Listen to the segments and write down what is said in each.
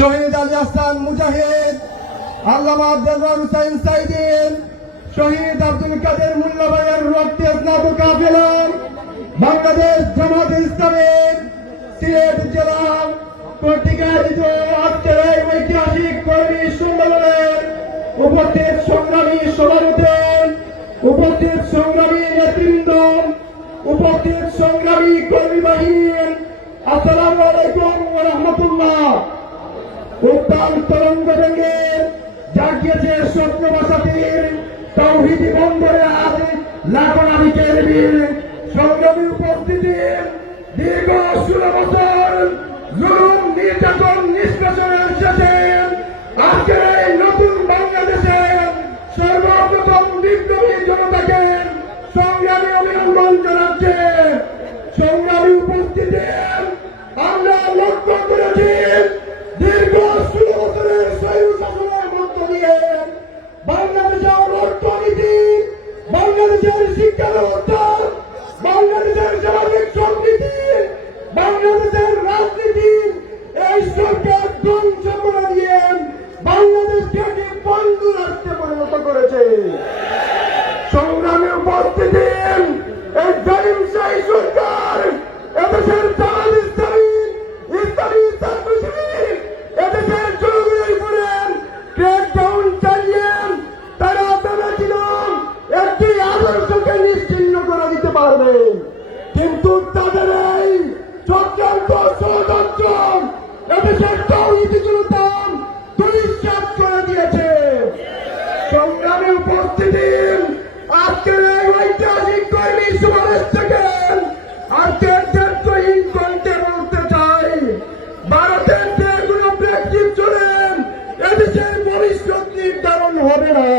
শহীদ আলী হাসান মুজাহিদ, আল্লামা শহীদ আব্দুল কাদের মুল্লাবাইয়ের রক্তে স্নাত কাফেলাম বাংলাদেশ জামাত ইসলামের সিলেট জেলা উপস্থিত সংগ্রামী উপস্থিত কর্মী বাহিনী আসসালামু আলাইকুম রাহমাতুল্লাহ। উত্তাল তরঙ্গ ভেঙে জাগিয়েছে স্বপ্ন বাসাতির বন্দরে আজ লাখো বীর। সংগ্রামী উপস্থিতি, দীর্ঘ ষোলো বছর জুলুম, নির্যাতন, নিষ্কাশনের শেষে আজকের এই নতুন বাংলাদেশে সর্বপ্রথম বিপ্লবী জনতাকে সংগ্রামী অভিনন্দন জানাচ্ছে। সংগ্রামী উপস্থিতি বাংলাদেশের সামাজিক সংস্কৃতি বাংলাদেশের দিতে কিন্তু তাদের এই চক্রান্ত ষড়যন্ত্র, এদেশের দিয়েছে। সংগ্রামে উপস্থিতি, আজকের এই ঐতিহাসিক কর্মী বলতে চাই, ভারতের যে কোনো চলেন এদেশের ভবিষ্যৎ নির্ধারণ হবে না।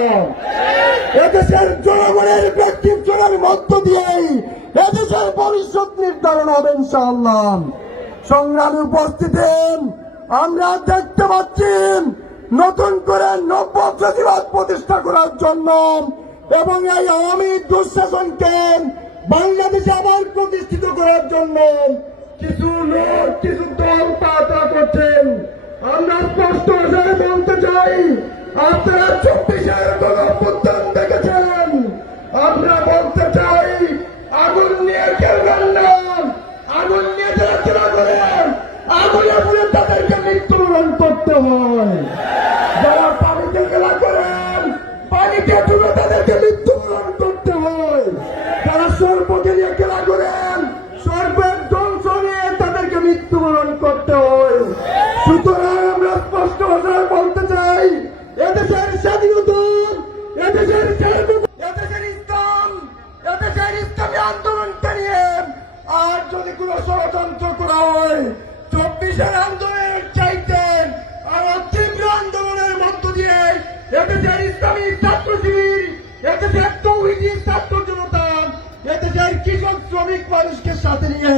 এদেশের জনগণের ব্যক্তি চলার মধ্য দিয়েই এদেশের ভবিষ্যৎ নির্ধারণ হবে ইনশাআল্লাহ। সংগ্রামে উপস্থিতি আমরা দেখতে পাচ্ছি নতুন করে নব্য প্রতিবাদ প্রতিষ্ঠা করার জন্য এবং এই আওয়ামী দুঃশাসনকে বাংলাদেশে আবার প্রতিষ্ঠিত করার জন্য কিছু লোক, কিছু দল পাতা করছেন। আমরা স্পষ্ট ভাষায় বলতে চাই, আপনারা চব্বিশের আগুনে পুড়ে তাদেরকে মৃত্যুবরণ করতে হয়। যারা পানিতে খেলা করেন, পানিতে ডুবে তাদেরকে মৃত্যুবরণ করতে হয়। যারা সর্বকে নিয়ে খেলা করেন সর্বের ধ্বংস তাদেরকে মৃত্যুবরণ করতে হয়। সুতরাং আমরা স্পষ্ট ভাষায় বলতে চাই, এদেশের স্বাধীনতা, এদেশের এদেশের ইসলাম, এদেশের ইসলামী আন্দোলনকে নিয়ে আর যদি কোনো ষড়যন্ত্র করা হয় চব্বিশের আন্দোলনের চাইতে আরও তীব্র আন্দোলনের মধ্য দিয়ে এদেশের ইসলামী ছাত্র শিবির এদেশের তৌহিদি ছাত্র জনতা, এদেশের কৃষক শ্রমিক মানুষকে সাথে নিয়ে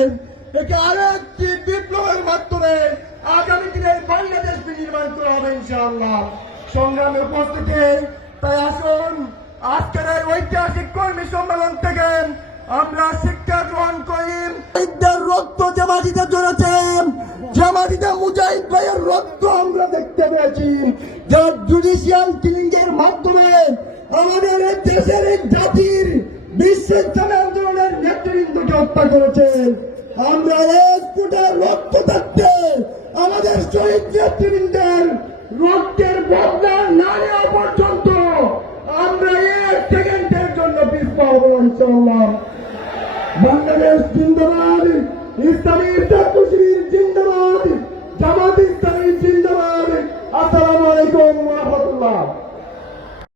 একে আরও একটি বিপ্লবের মাধ্যমে আগামী দিনে বাংলাদেশ বিনির্মাণ করা হবে ইনশাআল্লাহ। সংগ্রামে উপস্থিতি, তাই আসুন, আজকের ঐতিহাসিক কর্মী সম্মেলন থেকে আমরা শিক্ষা গ্রহণ করি। শহীদদের রক্ত জামাতিতে চলেছেন জামাতিতে মুজাহিদ ভাইয়ের রক্ত আমরা দেখতে পেয়েছি। যারা জুডিশিয়াল কিলিং এর মাধ্যমে আমাদের এই দেশের এই জাতির বিশ্বের আন্দোলনের নেতৃবৃন্দকে হত্যা করেছেন আমরা এক ফুটা রক্ত থাকতে আমাদের শহীদ নেতৃবৃন্দের রক্তের বদলা না নেওয়া পর্যন্ত আমরা এক সেকেন্ডের জন্য পিছপা হব ইনশাআল্লাহ বাংলাদেশ জিন্দাবাদ। ইসলামী ইসলাম